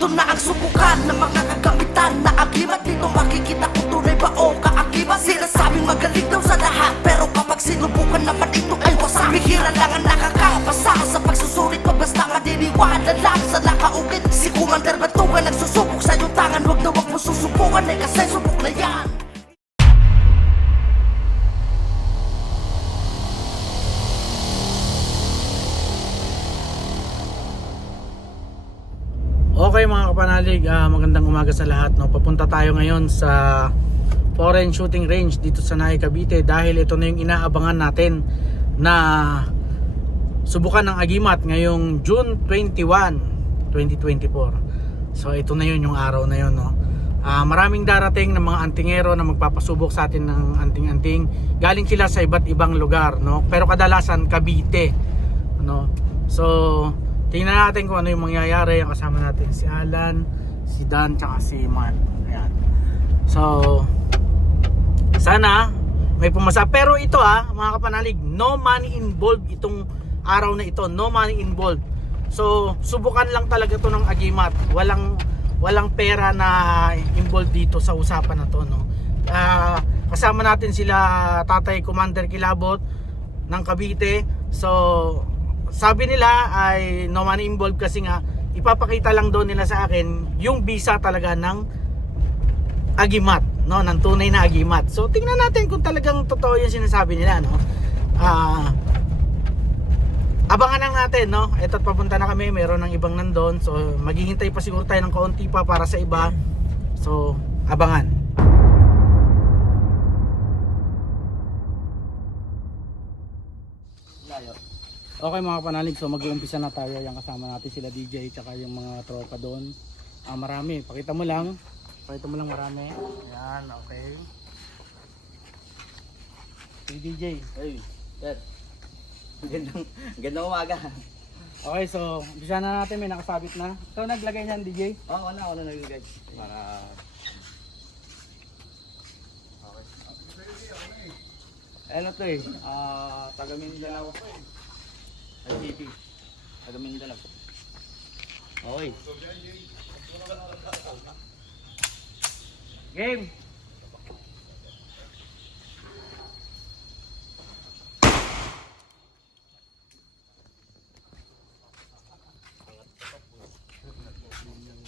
Ito na ang subukan ng mga kagamitan na agimat. Dito makikita kung tunay ba o kaagimat. Sinasabing magaling daw sa lahat, pero kapag sinubukan naman ito ay wasak. Bihira lang ang nakakapasa sa pagsusulit ko, basta madiniwala lang sa nakaukit. Si Commander Batugan nagsusubok sa iyong tangan. Huwag na huwag mo susubukan eh, kasi subok na yan. Okay mga kapanalig, magandang umaga sa lahat, no? Papunta tayo ngayon sa foreign shooting range dito sa Nahe, Cavite, dahil ito na yung inaabangan natin na subukan ng agimat ngayong June 21, 2024. So ito na yun, yung araw na yun, no? Maraming darating ng mga antingero na magpapasubok sa atin ng anting-anting. Galing sila sa iba't ibang lugar, no? Pero kadalasan Cavite, no? So tingnan natin kung ano yung mangyayari. Yung kasama natin si Alan, si Dan, tsaka si Matt. Ayan. So sana may pumasa. Pero ito mga kapanalig, no money involved itong araw na ito. No money involved. So subukan lang talaga to ng agimat. Walang pera na involved dito sa usapan na to, no? Kasama natin sila Tatay Commander Kilabot ng Cavite. So sabi nila ay no money involved kasi nga ipapakita lang doon nila sa akin yung visa talaga ng agimat, no, ng tunay na agimat. So tingnan natin kung talagang totoo yung sinasabi nila, no. Abangan lang natin, no. Eto't papunta na kami, meron ng ibang nandoon. So maghihintay pa siguro tayo ng kaunti pa para sa iba. So abangan. Okay mga panalig, so mag-uumpisa na tayo. Yung kasama natin sila DJ tsaka yung mga tropa doon. Marami, pakita mo lang marami. Ayan, okay. Si DJ. Hey, sir. Gandang umaga. Okay, so umpisa na natin, may nakasabit na. Ikaw naglagay niyan, DJ? Oo, wala ako na nagagay. Para... Ano to taga Mindanao ko ICP. Taga Mindanao. Okay. Game!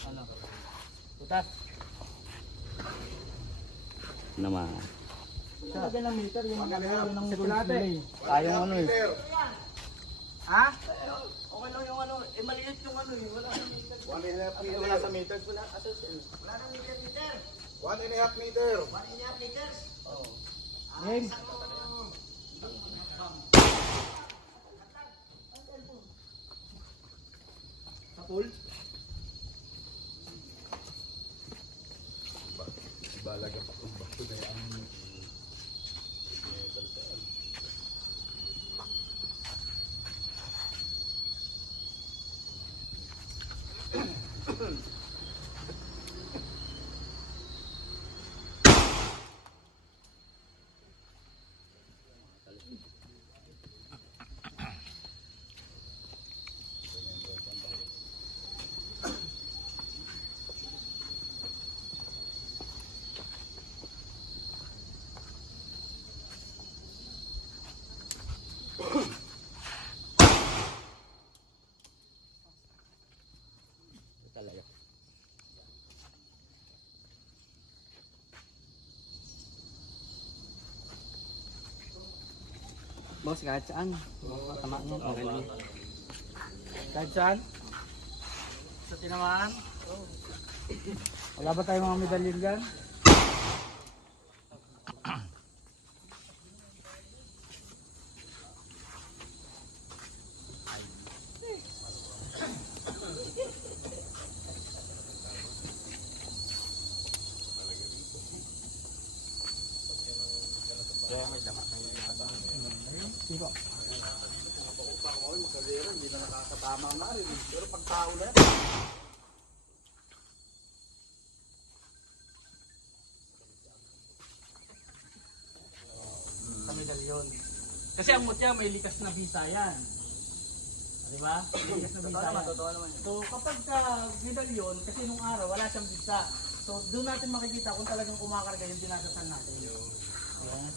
Ano? Tutas! Naman. Lagyan ng meter yung magagawa ng Chocolate. Sayang ano Ha? Okay lang yung maliit yung wala sa meter. 1.5 meter. Wala sa meter. Wala nang meter. 1.5 meter. 1.5 meters. Oo. Game! Sa pool? Balaga pa kung bato na yan. Talaga. Boss, kahit saan. Tama mo. Okay lang. Kahit saan? Sa tinamaan? Wala ba tayong mga medalyon dyan? Siko. Hindi na nakakatama na rin. Pero pag tao na yan. Sa medalyon. Kasi ang mutya may likas na visa yan. Di ba? Bigas na bisa yan. Totoo naman. So kapag ka medalyon, kasi nung araw wala siyang bisa. So doon natin makikita kung talagang kumakarga yung dinadasal natin. Ayan.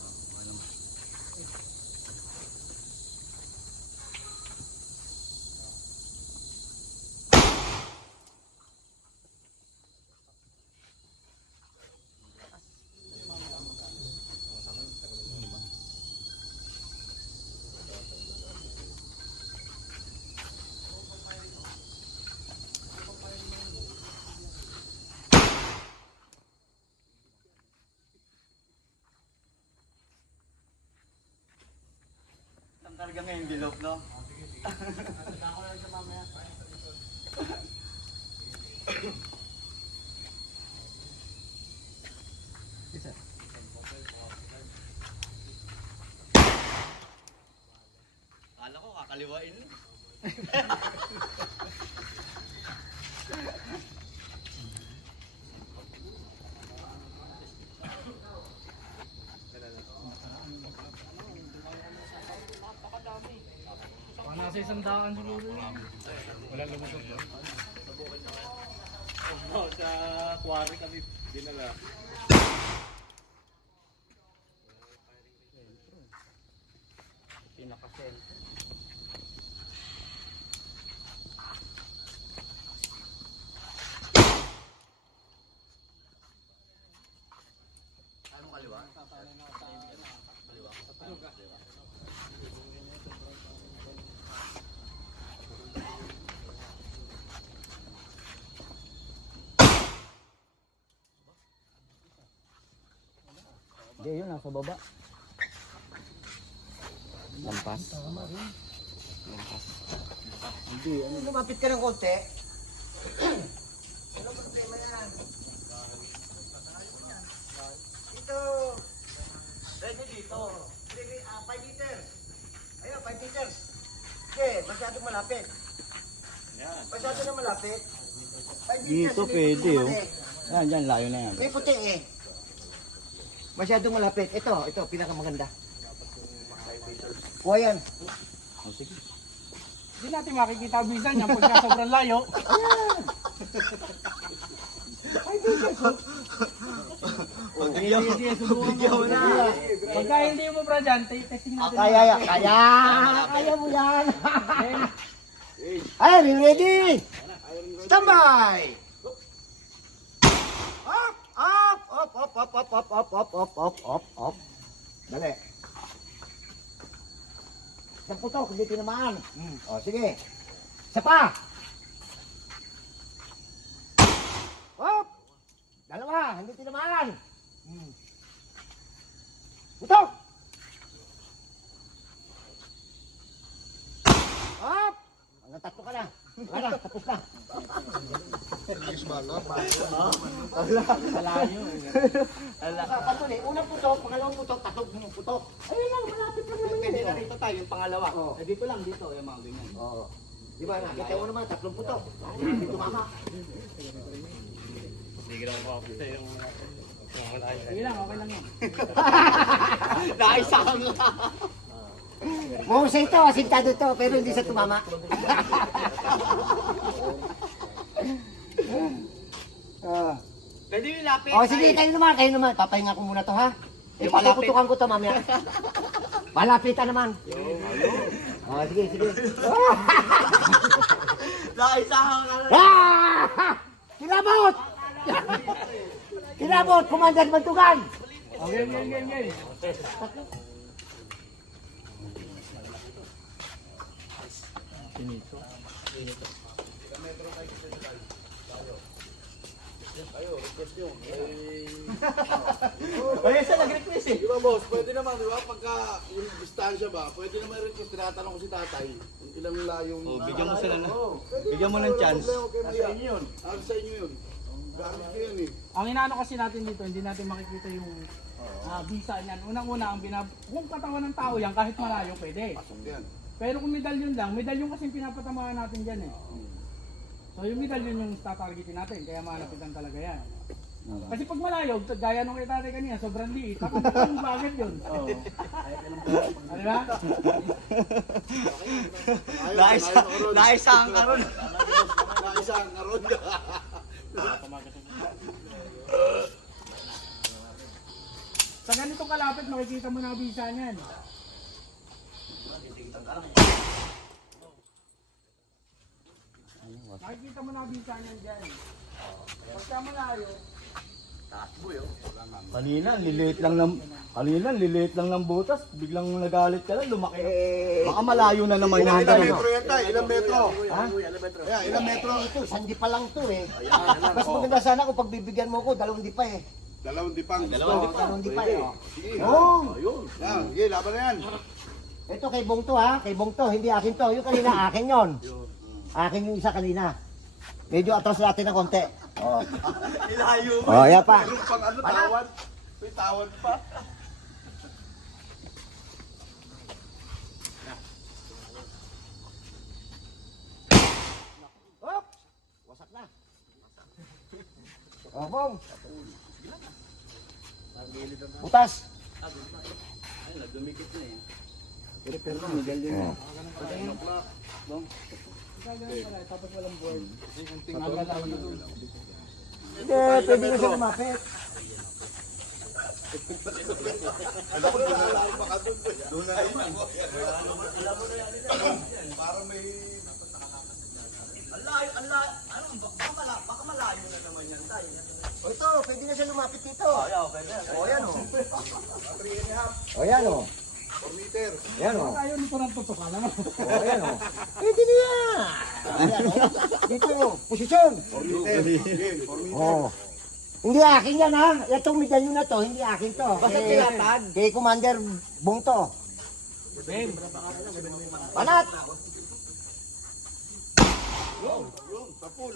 Ang karga ngayon bilog, no? Ako na lang siya mamaya. Akala ko kakaliwain. Nasa isang daan siguro yun. Wala lumusok ba? Sa quarry kami dinala. Pinaka-sentro. Anong kaliwa? Hindi, yun, nasa baba. Lampas. Lampas. Hindi, ano. Lumapit ka ng konti. Dito. Ready dito. 5 liters. Ayun, 5 liters. Okay, masyadong malapit. Yan. Masyado na malapit. 5 liters. Dito may pwede, puti naman oh. eh. Yan, dyan, layo na yan. May puti eh. Masyadong malapit. Ito, pinakamaganda. Kuha yan. Oh, sige. Hindi natin makikita ang bisa niya pagka sobrang layo. Sige, subukan mo. Pagka hindi mo bra dyan, testing natin. Kaya mo yan. Ay, are you ready? Standby! Up, up, up, up, up, up, up, up, up, up, up, up, up. Dali. Isang putok, hindi tinamaan. O, sige. Isa pa. Up. Dalawa, hindi tinamaan. Putok. Up. Hanggang tatlo ka na. Wala na, tapos na. Malayo. Patuloy, unang putok, pangalawang putok, tatlong putok. Ayun lang, malapit lang naman Pwede yun. na rito tayo, yung pangalawa. Oo. Eh, dito lang, dito. Yung mga ganyan. Oo. Di ba, nakita mo naman, tatlong putok. Hindi tumama. Hindi ka naman makapita yung... Sige lang, okay lang yan. Naisang lang. Mahusay ito, asintado ito, pero hindi sa tumama. Pwede yung lapit. O sige, kayo naman. Papahinga ko muna to ha. Eh, Palapit. paputukan ko to mamaya. Palapitan naman. O, sige. Naisang ka na. Ah! Kilabot! Kilabot, Kumandan Bantugan! Okay. Ayun siya nag-request eh. Di ba boss, pwede naman, di ba? Pagka yung distansya ba, pwede naman rin kung tinatanong ko si tatay, kung ilang layong... Oh, bigyan mo sila na. Bigyan mo ng chance. Nasa inyo yun. Sa inyo yun. Gamit ko yun eh. Ang inaano kasi natin dito, hindi natin makikita yung visa niyan. Unang-una, kung katawan ng tao yan, kahit malayo, pwede. Pasok yan. Pero kung medalyon lang, medalyon kasi yung pinapatamaan natin dyan eh. So yung medalyon yung tatargetin natin, kaya malapitan talaga yan. Kasi pag malayo, gaya nung kay tatay kanina, sobrang liit. Tapos yung bagay yun. Oo. Ano ba? Naisang karon. Naisang karon. Sa ganitong kalapit, makikita mo na ang bisa niyan. Makikita mo na ang bisa niyan dyan. Pagka malayo, Kanina, liliit lang ng butas. Biglang nagalit ka lang, lumaki. Baka malayo na naman yan. Ilang metro yan tayo? Ilang metro? Ha? Ayan, ilang metro? Ito, sandi pa lang to eh. Mas maganda sana kung pagbibigyan mo ko, 2 di pa eh. Dalawang dipang. 2 di pa eh. Oh. Sige. Oh. Yan, sige, laban na yan. Ito kay Bong to ha, kay Bong to, hindi akin to. Yung kanina, akin yon. Akin yung isa kanina. Medyo atras natin ng konti. Oh. Ilayo. Oh, yan pa. Meron pang ano, tawad. May tawad pa. Hop! Wasak na. Oh, Bong. Butas. Hindi, pwede na siya lumapit. Para may... O ito, pwede na siya lumapit dito. O yan o. O yan o. 4 meter. Yan o. ayaw nito ng tutukan. Ano? O yan o. Pwede na yan. Ayan o. Dito o. Posisyon. 4 meter. Game, 4 meter. Oh. Hindi akin yan ha. Itong medalyo na to, hindi akin to. Basta tinatag. Kay Commander Bong to. Panat! Yun, sa pool.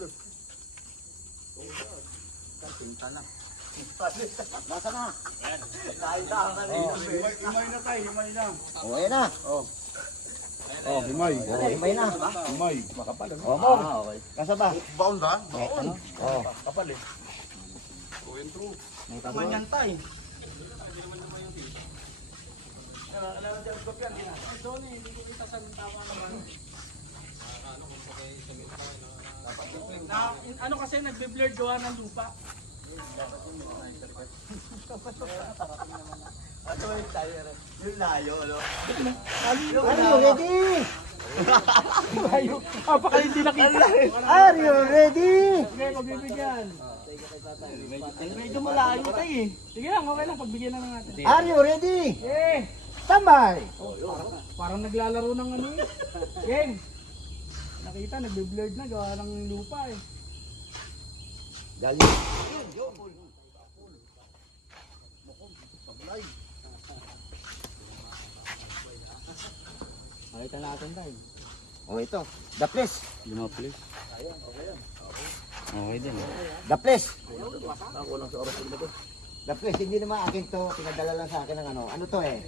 Nasa na? Himay na tayo, himay na. O ayan na. Oh, himay. O, himay na. Himay. Makapal. O, Bong. Kasa ba? Baon ba? Baon. O. Kapal eh. Going through. Manyan tayo. Ano kasi nagbe-blur gawa ng lupa. Yung layo, ano? Are you ready? Baka hindi nakita. Are you ready? Sige, pagbibigyan. Medyo malayo tayo eh. Sige lang, okay lang. Pagbigyan na lang natin. Are you ready? Eh, Tambay! parang naglalaro ng ano eh. Game. Nakita, nagbe-blurred na. Gawa ng lupa eh. Dali. Makita natin tayo. O ito. The place. 5 please. Okay din. The place. The place. Hindi naman akin to. Pinadala lang sa akin ng ano. Ano to eh?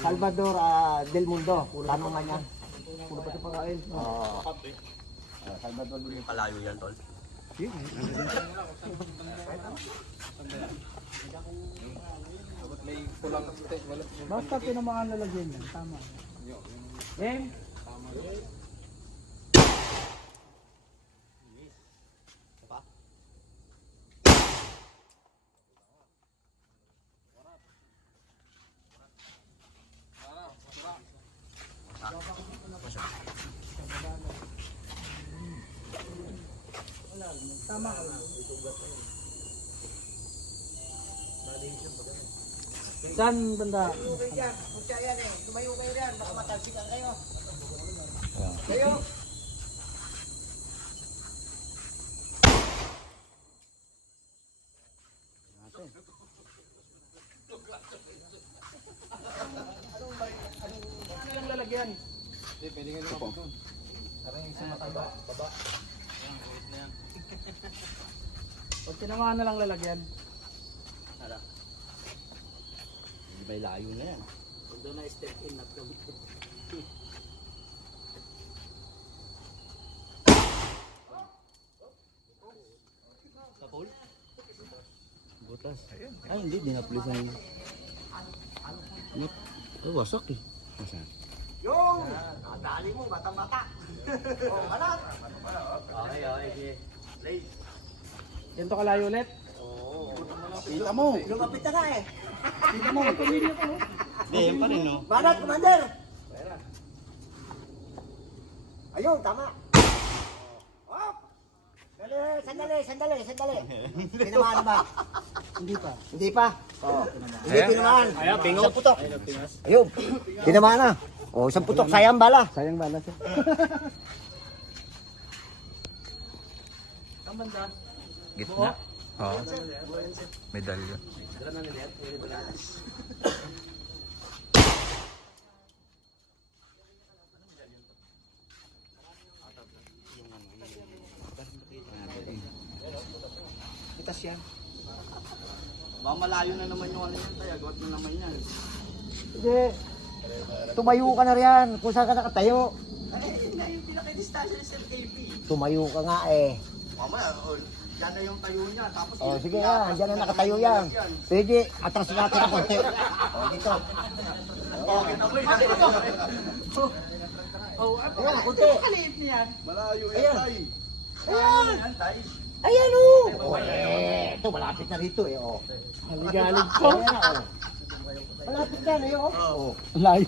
Salvador del Mundo. Tanong nga niya. Puro pa ito pagkain. Salvador del Mundo. Palayo yan, tol. Basta tinamaan lalagyan yan. Tama. Game. Tama ka lang. Saan banda? Tumayo kayo yan. Baka matalsikan kayo. Kayo. Ano lang lalagyan? Hindi, pwede nga naman doon. Parang yung sa mataba. Baba. Pag tinamaan na lang lalagyan. Hindi ba layo na yan? Pag doon na step in, not gawin. Sa pool? Butas. Ay, hindi. Dinaplisan. Ay, wasak eh. Wasak. Yung! Nadali mo, batang-bata. Oh, anak! Ganito kalayo ulit. Kita mo. Lumapit na nga eh. Hindi mo, pamilya ko. Hindi, yan pa rin, no? Banat, commander! Ayun, tama. Oh! Sandali. Tinamaan na ba? Hindi pa. Hindi pa. Oh. Hindi tinamaan. Ayaw, pingot. Isang putok. Ayun. Tinamaan na. Oh, isang putok. Sayang bala. Sayang bala siya. Ang banda. Gitna. Oo. Medalya. Itas yan. Baka malayo na naman yung ano yan, tayo. Got na naman yan. Hindi. Tumayo ka na riyan. Kung saan ka nakatayo. Yung pinaka-distansya ni Sir KP. Tumayo ka nga eh. Mamaya, dyan na yung tayo niya. Tapos Oh, sige nga. Diyan na nakatayo yan. Pwede. Atras natin ng konti. Oh, dito. Ayan, konti. malayo eh, Ayan. tay. Ayan. Ayan, tay. Ayan oh. Oh, eh. Ito, malapit na rito eh. Oh. Haligalig ko. Ayan na oh. Malapit yan eh oh. Oh. Layo.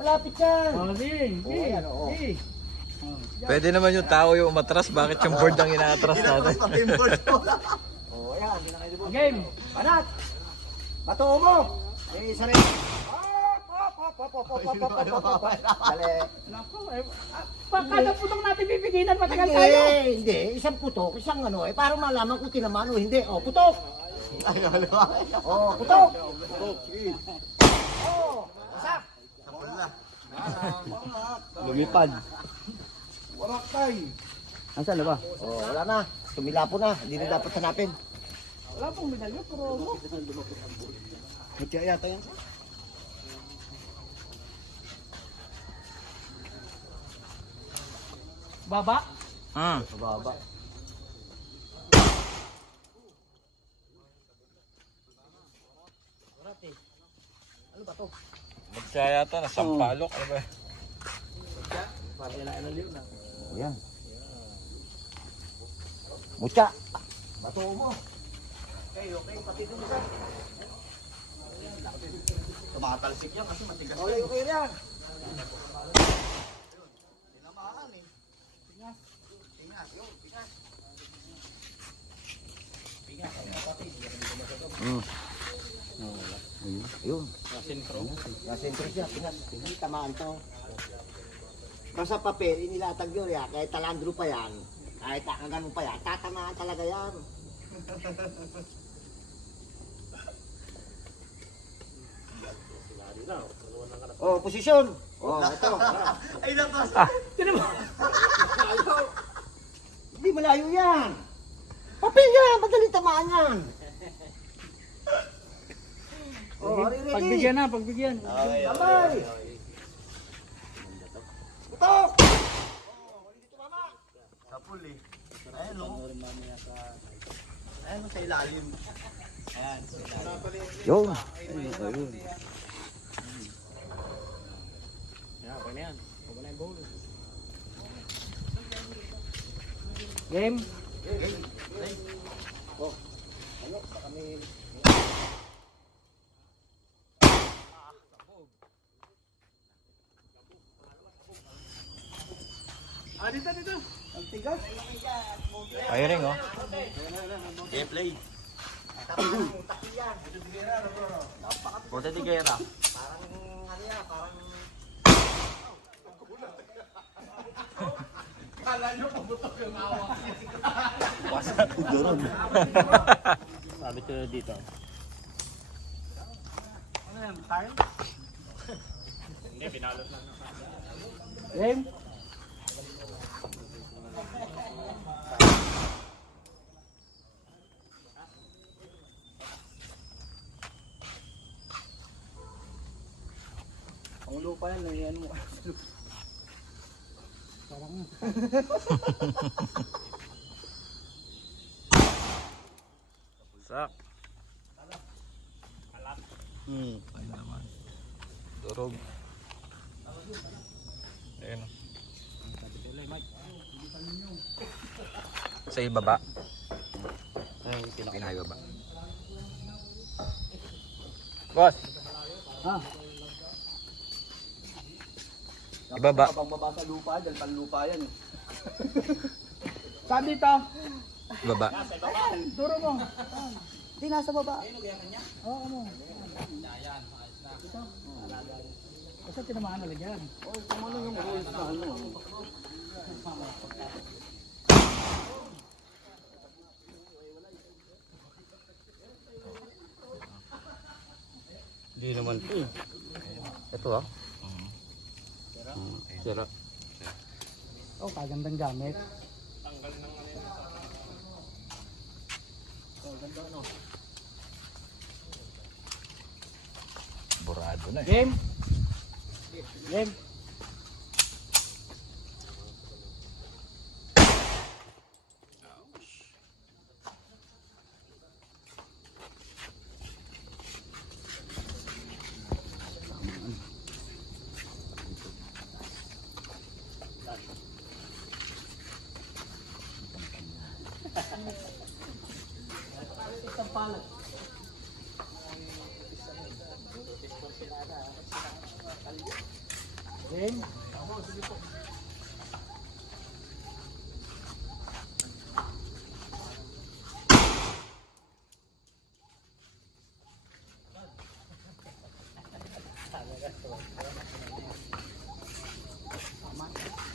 Malapit yan. Oh, sige. Oh, ayan oh. Sige. Pwede naman yung tao yung umatras. Bakit yung board ang inaatras natin? Pati yung board mo. Oh, ayan. Game. Panat! Patuo mo! Eh, isa rin. Dali. Naku, kada putong natin pipigilan, matagal tayo. Hindi. Isang putok, isang ano eh. Para malaman kung tinamaan o hindi. Oh, putok! Oh, putok! Oh, wasak! Lumipad. Warak tay. Asan na ba? Oh, wala na. Tumilapo na. Hindi na dapat hanapin. Wala pong medalyo, pero Mutya yata yan. baba. Mababa. Ano ba to? Magsiya yata na sampalok. Ano ba? Ayan. Mutya. Patuo mo. Okay, pati dun isa. Tumatalsik yan kasi matigas. Okay yan. Tinamaan eh. Tingas. Yun, tingas. Ayun. Nasentro siya, pinat. Tamaan to. Basta papel, inilatag yun yan. Kahit talandro pa yan, kahit ganun pa yan, tatamaan talaga yan. Oh, posisyon. Oh, ito. Ay, nakas. Hindi malayo yan. Papel yan, madaling tamaan yan. Oh, ready. Pagbigyan na, pagbigyan. Kamay. Putok. Kapul eh. Ayan o. Ayan o sa ilalim. Ayan, sa ilalim. Yun. Game. Dito. Firing, oh. Okay, play. Punta tigera. Sabi ko dito. Ano yan? Tile? Hindi, pinalot lang. Game? Ang lupa yan, nangyayaan mo. Sak. Ayun naman. Durog. Ayun. Sa ibaba. Pinakibaba. Boss. Ha? Ibaba. Habang baba sa lupa, dahil panlupa yan. Saan dito? Ibaba. Duro mo. Hindi, nasa baba. Oo, ano? Ito. Kasi tinamaan na lagyan. Oh, kung ano yung rules na ano. Hindi naman ito eh. Ito ah. Sira. Oh, kagandang gamit. Burado na eh. Game. Game. Game.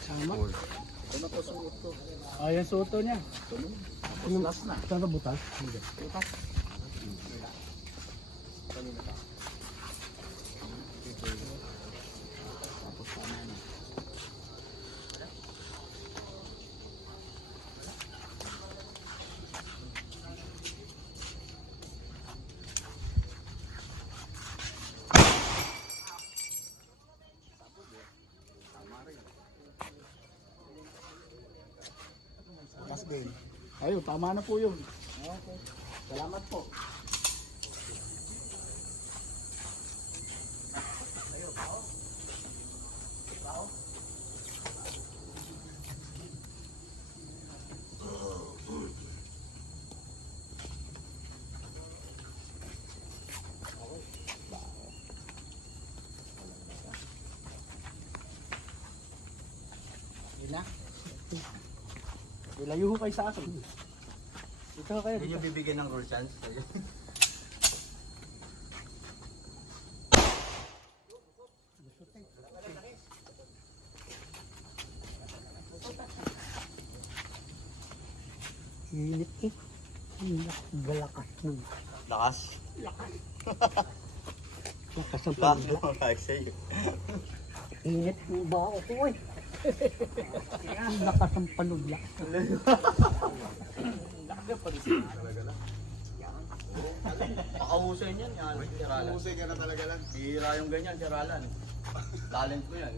Sama. Oh, yung suto niya. Butas na. Saan butas? Hindi. Butas. Ayun, tama na po yun. Okay. Salamat po. Yun na. Ilayo ho kayo sa akin. Ito kayo. Hindi nyo bibigyan ng rule chance. Init eh. Galakas nun. Lakas. Lakas ang Lakas naman kayo sa'yo. Init mo ba ako eh? Ang lakas ang panudla. Pakahusay niyan. Yan. Pakahusay ka na talaga lang. Hihira yung ganyan, siralan. Talent ko yan.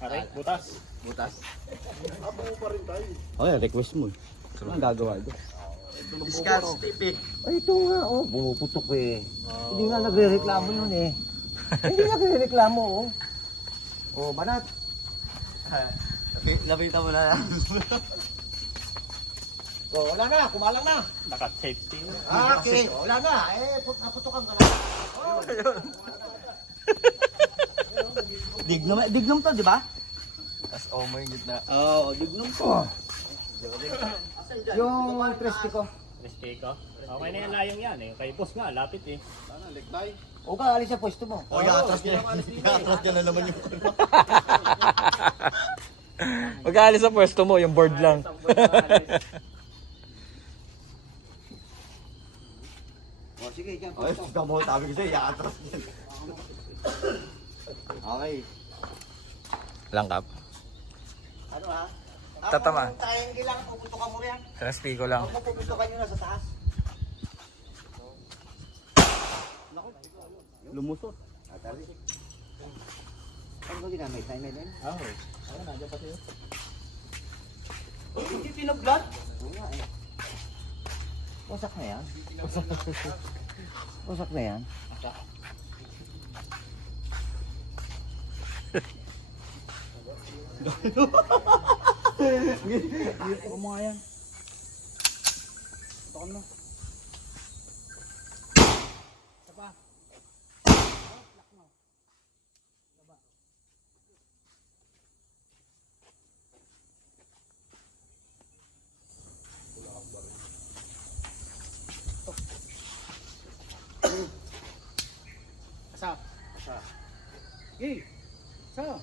Aray, butas. Butas. Abo pa rin tayo. Okay, request mo. Ano ang gagawa ito? Discuss, tipi. Ay, ito nga, oh, bumuputok eh. Hindi nga nagre-reklamo yun eh. Hindi nagre-reklamo, oh. Oh, banat. Lapitan mo na yan. Oh, wala na, kumalang na. Naka-safety. Okay, wala na. Eh, naputukan ka na. Oh, Dignum to, di ba? Tapos omo yung gitna. Oo, dignum to. yung presti ko. Respeto. Okay na yan layong yan eh. Kay boss nga, lapit eh. Sana, lektay. O ka, alis sa pwesto mo. O, i-atras niya. I-atras niya na naman yung Magkaalis sa pwesto mo, yung board lang. O, sige, dyan. Okay, gusto mo, sabi ko sa'yo, i-atras niya. Okay. Langkap. Ano ha? Tatama. Kung triangle lang, puputukan mo yan. Respi ko lang. Huwag mo puputukan nyo na sa taas. Lumusot. Ano ba ginamit? Time din? Oo. Ayun, nandiyan pati yun. Hindi pinaglat. Oo nga eh. Wasak na yan. Wasak na yan. Ako mo nga yan. Tokan mo. Isa pa. Kasa. Kasa. Yay! Kasa.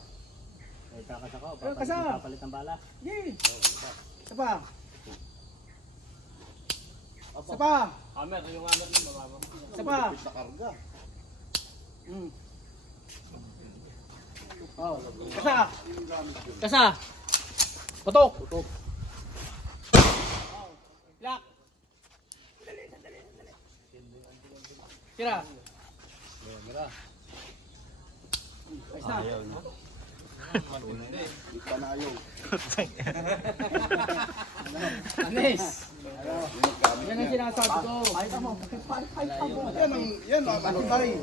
May takas ako. Kasa. Papalit ng bala. Yay! Isa pa. Isa pa. Hammer, yung hammer ng mababa. Isa pa. Sa karga. Oh. Kasa. Kasa. Putok. Putok. Lock. Tira. Ayos na. Anis. Yan ang sinasabi ko. Yan ang ano tayo.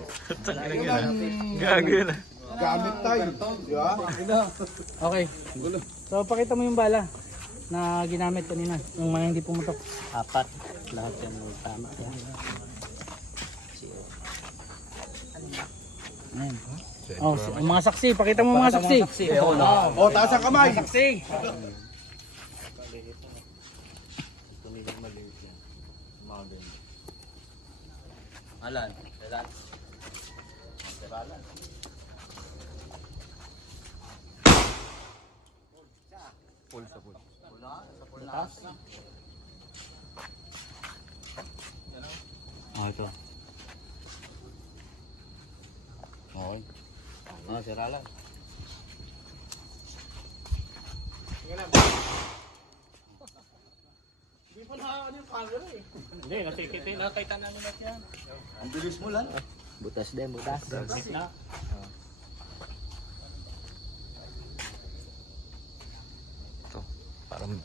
Gago yun. Gamit tayo. Di ba? Okay. So pakita mo yung bala na ginamit kanina, yung mga hindi pumutok. 4. Lahat yan tama. Ayan. Oh, yung mga saksi, pakita mo mga saksi. O, taas ang kamay. Saksi. Alan. Alan. Full sa full. Full na. Sa full na. Oh, ito. Okay. Sira lang. Hindi pa ano yung camera eh. Hindi, nakita namin natin yan. Ang bilis mo lang. Butas din, butas. Na. Ito,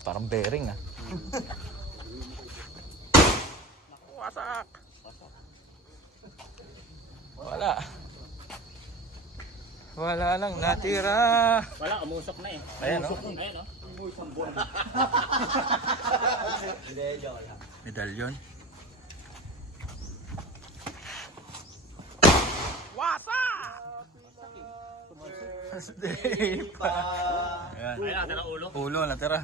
parang bearing ah. Wasak! Wala. Wala lang, natira. Wala, umusok na eh. Ayan o. Ayan o. Medalyon. Wasak! pa. Ayan. Ayan, natira ulo. Ulo, natira.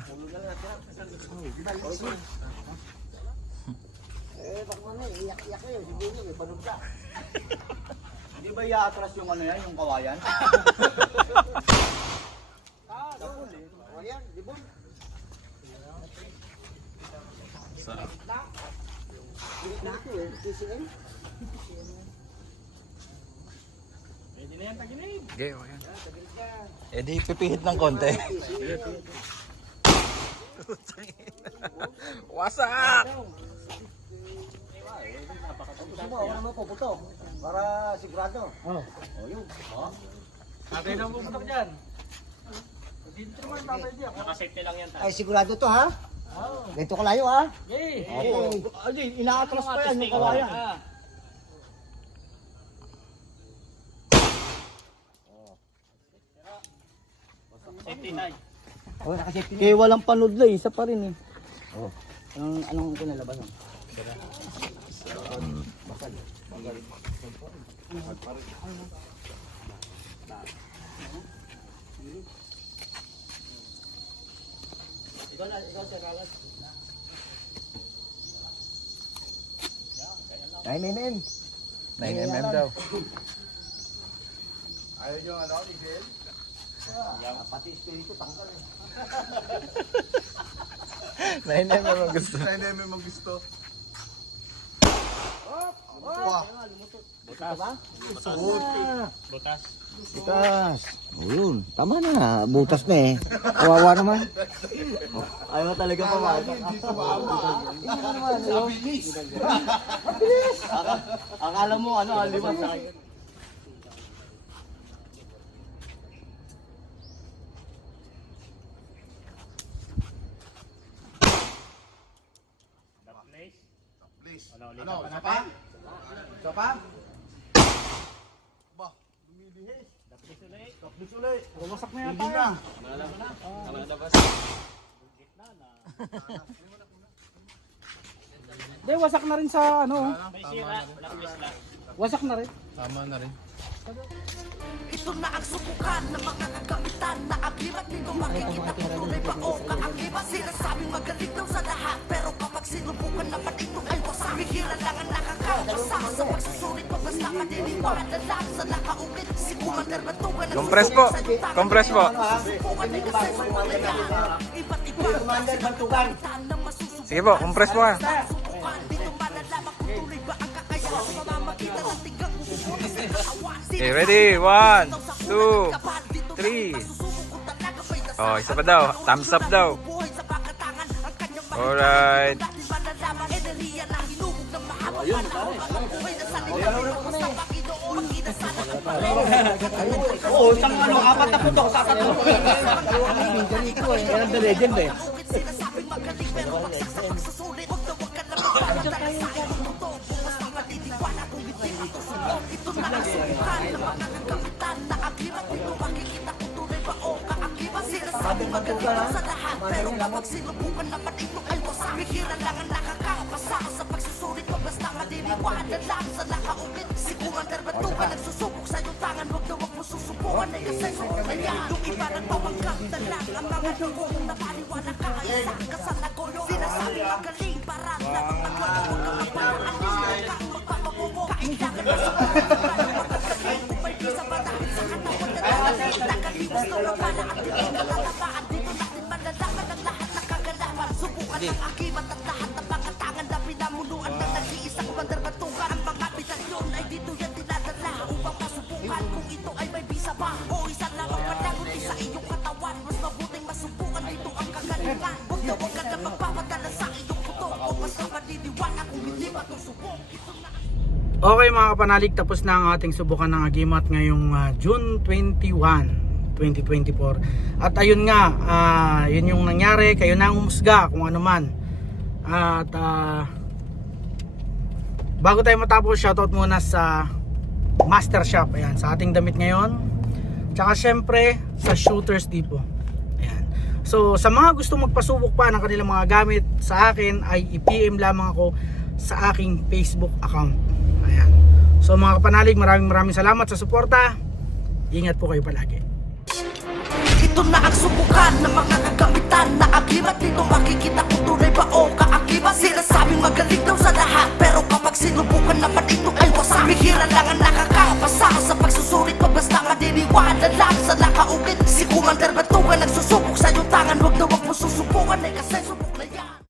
Eh, baka mamaya, iyak-iyak kayo. Siguro, may panog ka. Hindi ba i-atras yung ano yan, yung kawayan? O yan, di ba? Sarap. Dito eh, TCM. Pwede na yan, taginib. Okay, o yan. Eh di pipihit ng konti. Wasak! Gusto mo, ako naman puputok. Para sigurado. Oh. O yun. Tatay na pumutok dyan. Dito naman tatay dyan. Naka-safety lang yan. Ay, sigurado to ha? Ganito kalayo ha? Yay! Okay. Ay, inaatras pa yan yung kawayan. Safety na. O, nakasafety na. Kaya walang panood na, isa pa rin eh. Oh. Anong kinalabasan? Ay, men. 9mm daw. Ayaw nyo ano, Nigel? Pati espiritu tanggal eh. 9mm ang gusto. 9mm ang gusto. Butas. Butas. Butas. O yun, tama na. Butas na eh. Kawawa naman. Ayaw talaga pa Hindi sumama. Mabilis. Akala mo ano, lima sa akin. ulit. Ano, isa pa? Isa pa? Ba, lumilihis. Tapos ulit. Tapos ulit. Wasak na Hindi yata. na. Gitna na. Hindi, wasak na rin sa ano. May sira. Lapis lang. Wasak na rin. Tama na rin. Ito na ang subukan ng mga kagamitan na agimat dito makikita kung tunay ba o kaagimat. Sinasabing magaling daw sa lahat, pero kapag sinubukan naman ito ay wasak. Bihira lang ang nakakapasa sa pagsusulit mo, basta maniniwala lang sa nakaulit. Si Commander Batugan ang Compress po. Compress po. susubukan ay kasi sumalaya. Iba't iba ang klase ng kagamitan na masusubukan. Sige po, compress po ha. Subukan dito malalaman kung tunay ba ang kakayahan sa mamamagitan ng tigang usubukan sa katawan. Okay, ready? 1, 2, 3. Oh, isa pa daw. Thumbs up daw. Alright. Oo, isang ano, 4 na putok sa tatlo. Ganito eh, yan ang the legend eh. Sinasabing magaling pero magsasa pagsusulit. Huwag na huwag ka na magpapadala sa akin ito. Basta matitiwala kung hindi matusunod. Ito na ang subukan ng mga kagamitan na agimat. Dito makikita kung tunay ba o kaagimat. Sinasabing magaling daw sa lahat, pero kapag sinubukan naman ito ay wasak. Bihira lang ang nakakapasa sa pagsusulit mo. Basta maniniwala lang sa nakaulit. Si Commander Batugan nagsusubok sa iyong tangan. Huwag na huwag mo susubukan ay kasi sumulaya. Yung iba nang pawangkang dalang ang mga lugong na paniwala ka ay isang kasalagoyo. Sinasabi magaling parang lang ang magwala. Huwag kang magpapaaling, huwag kang magpapabubo. Kailangan na sa magagaling. Kung may bisa ba dahil sa katawan na nalalit. Nagaling gusto na pala at hindi nalalabaan. Dito natin malalaman ang lahat ng kagalaman. Subukan ng agimat at lahat ng mga tangan na pinamunuan ng nag-iisang Commander Batugan. Ang mga medalyon ay dito yan dinadala upang masubukan kung ito ay may bisa ba o isa lang ang panaguti sa iyong katawan. Mas mabuting masubukan dito ang kagalingan. Huwag na huwag ka na magpapadala sa iyong puto o basta maniniwala kung hindi matusubok. Ito na Okay mga kapanalig, tapos na ang ating subukan ng agimat ngayong June 21, 2024. At ayun nga, yun yung nangyari, kayo na ang umusga kung ano man. At bago tayo matapos, shoutout muna sa Master Shop, ayan, sa ating damit ngayon. Tsaka syempre sa Shooters Depot. Ayan. So sa mga gusto magpasubok pa ng kanilang mga gamit sa akin, ay i-PM lamang ako sa aking Facebook account. Ayan. So mga kapanalig, maraming salamat sa suporta. Ingat po kayo palagi. Ito na ang subukan ng mga kagamitan na agimat. Dito makikita kung tunay ba o kaagimat. Sinasabing magaling daw sa lahat, pero kapag sinubukan naman ito ay wasak. Bihira lang ang nakakapasa sa pagsusulit mo. Basta maniniwala lang sa nakaulit. Si Commander Batugan nagsusubok sa iyong tangan. Huwag na huwag mo susubukan ay kasi subukan.